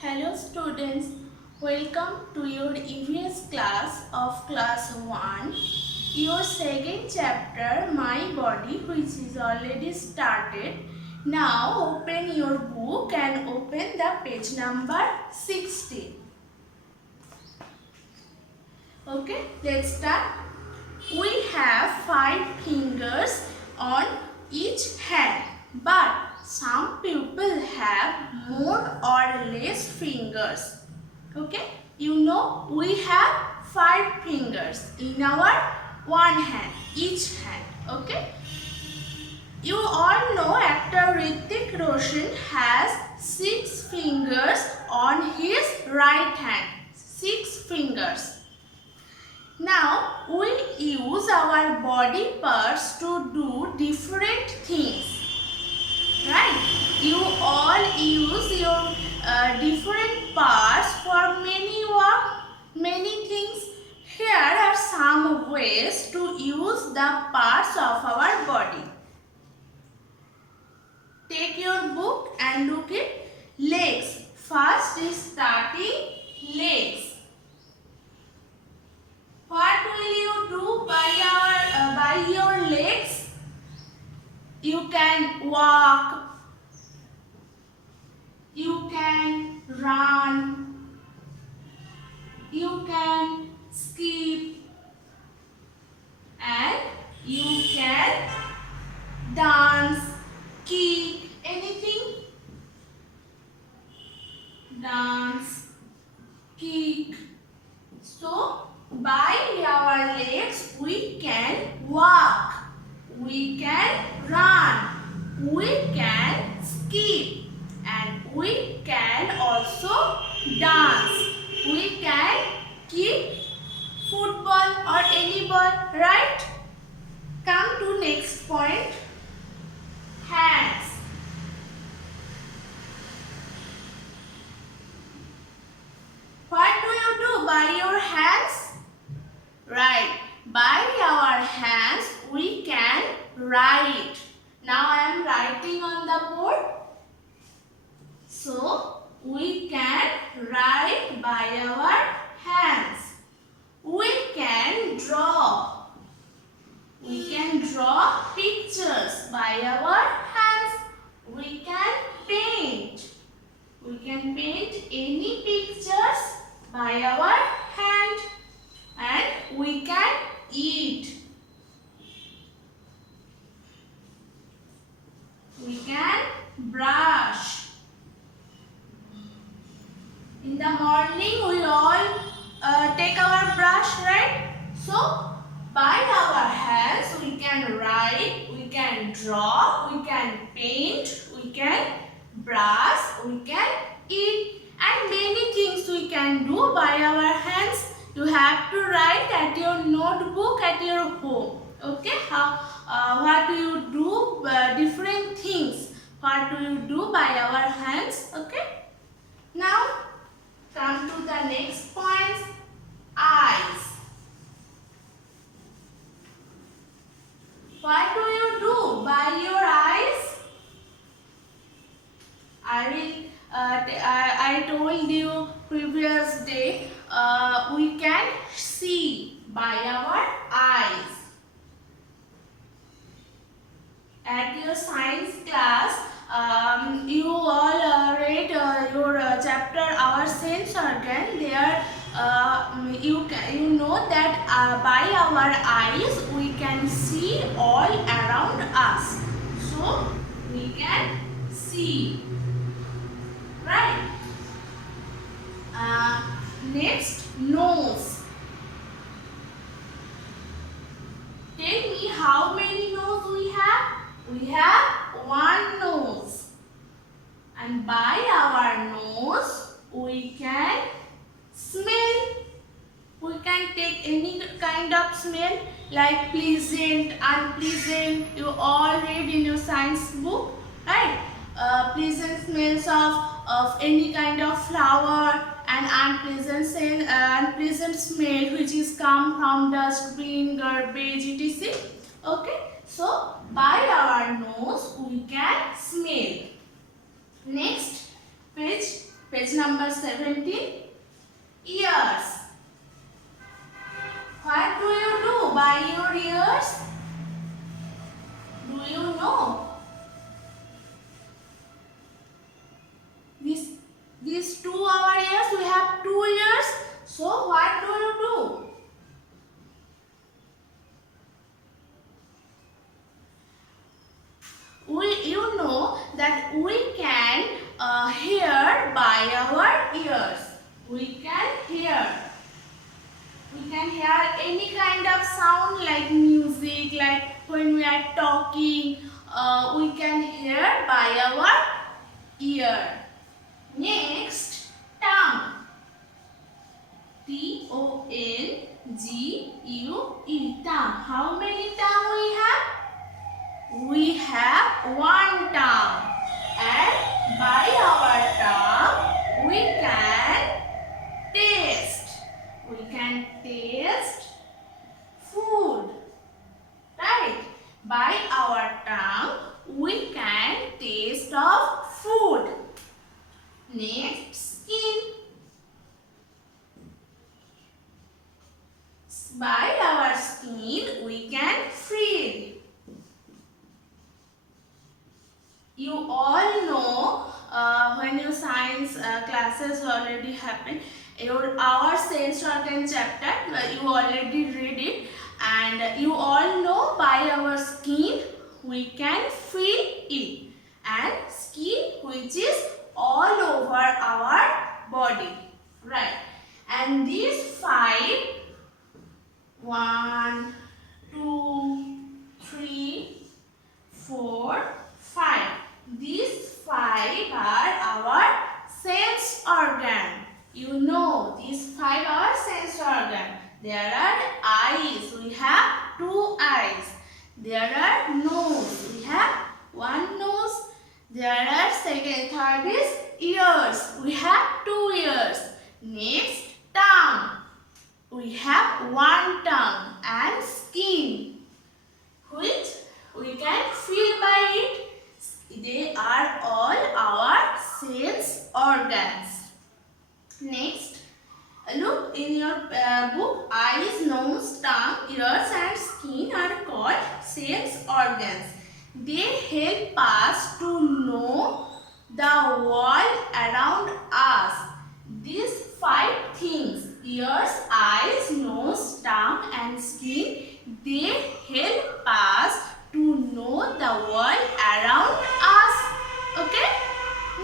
Hello students, welcome to your EVS class of class 1. Your second chapter, My Body, which is already started. Now open your book and open the page number 60. Okay, let's start. We have 5 fingers on each hand, but some people have more or less fingers. Okay, you know we have 5 fingers in our one hand, each hand. Okay, you all know actor Hrithik Roshan has 6 fingers on his right hand. 6 fingers. Now we use our body parts to do different things, right? You all use your different parts for many work, many things. Here are some ways to use the parts of our body. Take your book and look at legs. First is starting legs. What will you do by your legs? You can walk, you can run, you can skip, and you can dance, kick, anything. Dance, kick. So by our legs we can walk, we can run, we can skip, and we can also dance. We can kick football or any ball, right? Come to next point. Hands. What do you do by your hands? Right. By our hands we can write. Now I am writing on the board. So we can write by our hands. We can draw. We can draw pictures by our hands. We can paint. We can paint any pictures by our hand. And we can eat. We can brush. In the morning we all take our brush, right? So by our hands we can write, we can draw, we can paint, we can brush, we can eat, and many things we can do by our hands. You have to write at your notebook at your home. Okay, what do you do? Different things. What do you do by our hands? Okay. Now come to the next point. Eyes. What do you do by your eyes? I told you previous day. We can see by our eyes. At your science class, you all read your chapter Our Sense Organ. There, you know that by our eyes we can see all around us. So we can see, right? Next, nose. Tell me how many nose we have? We have one nose. And by our nose, we can smell. We can take any kind of smell like pleasant, unpleasant. You all read in your science book, right? Pleasant smells of any kind of flower, and unpleasant smell which is come from dustbin, garbage, etc. Okay, so by our nose we can smell. Next, page number number 17. Ears. What do you do by your ears? Do you know? These two our ears, we have 2 ears. So what do you do? You know that we can hear by our ears. We can hear. We can hear any kind of sound like music, like when we are talking, we can hear by our ear. Next, tongue. T-O-N-G-U-E, tongue. How many tongue we have? We have 1 tongue. And by our tongue, we can taste. We can taste food. Right? By our tongue, we can taste of food. Next, skin. By our skin, we can feel. You all know when your science classes already happened, our sense organ chapter, you already read it, and you all know by our skin we can feel it, and skin which is all over our body, right? And these 5, 1, 2, 3, 4, 5. These 5 are our sense organ. You know, these 5 are sense organ. There are eyes. We have 2 eyes. There are nose. We have 1 nose. There are third is ears. We have 2 ears. Next, tongue. We have 1 tongue, and skin, which we can feel by it. They are all our sense organs. Next, look in your book. Eyes, nose, tongue, ears and skin are called sense organs. They help us to know the world around us. These 5 things, ears, eyes, nose, tongue and skin, they help us to know the world around us. Okay?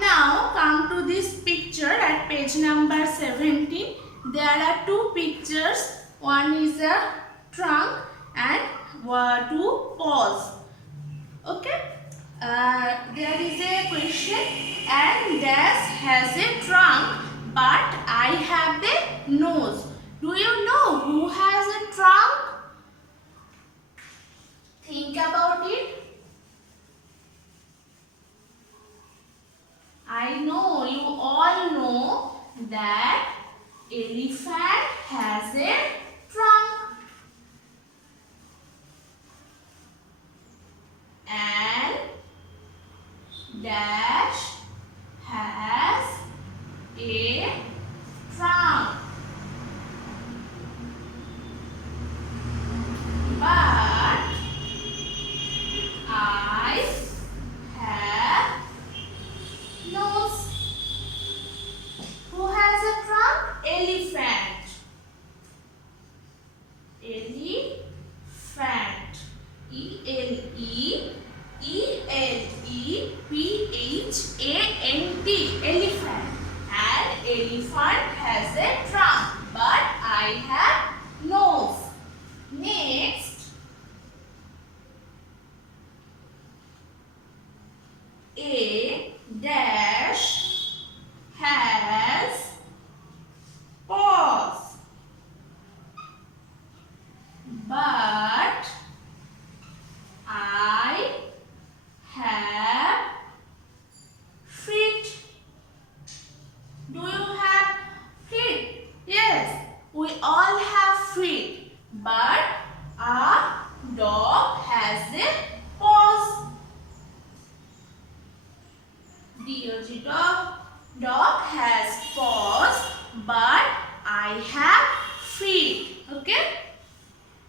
Now come to this picture at page number 17. There are 2 pictures. One is a trunk and 2 paws. Okay? There is a question, and dash has a trunk, but I have a nose. Do you know who has a trunk? Think about it. I know you all know that elephant has a trunk and dash has a trunk. But I have nose. Who has a trunk? Elephant. Elephant. E-L-E-P-H-A-N-T. Elephant. And elephant has a trunk, but I have nose. Next, a dash has paws, but I have feet. Do you have feet? Yes, we all have feet, but a dog has a paws. D-O-G, dog. Dog has paws. I have feet. Okay.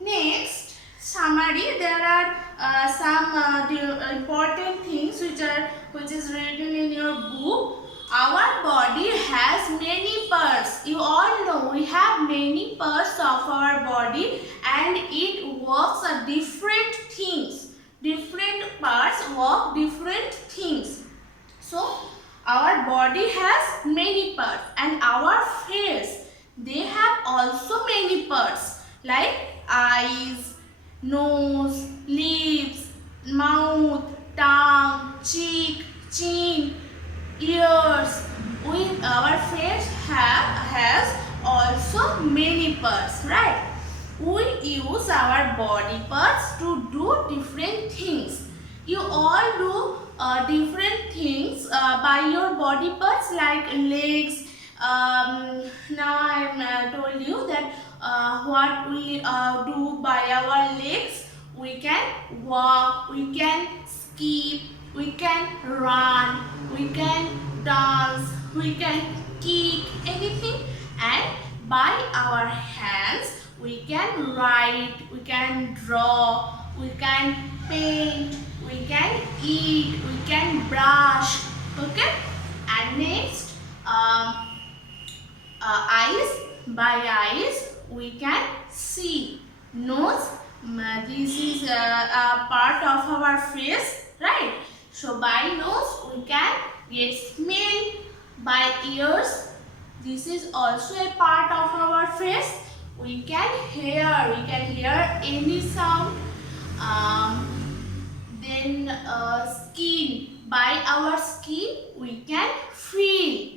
Next, summary. There are some important things which is written in your book. Our body has many parts. You all know we have many parts of our body and it works at different things. Different parts work different things. So our body has many parts and our face, they have also many parts like eyes, nose, lips, mouth, tongue, cheek, chin, ears. Our face has also many parts, right? We use our body parts to do different things. You all do different things by your body parts like legs. Now I told you that what we do by our legs. We can walk, we can skip, we can run, we can dance, we can kick, anything. And by our hands we can write, we can draw, we can paint, we can eat, we can brush. Okay. And next, eyes. By eyes we can see. Nose, this is a part of our face, right? So by nose we can get smell. By ears, this is also a part of our face. We can hear any sound. Then skin. By our skin we can feel.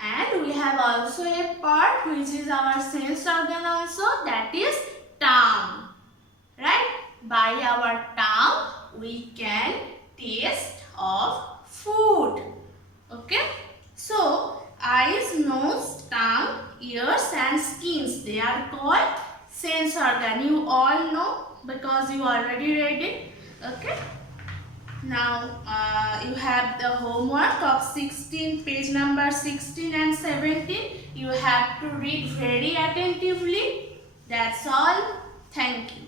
And we have also a part which is our sense organ also, that is tongue. Right? By our tongue we can taste of food. Okay? So eyes, nose, tongue, ears and skins, they are called sense organ. You all know because you already read it. Okay. Now you have the homework of 16, page number 16 and 17. You have to read very attentively. That's all. Thank you.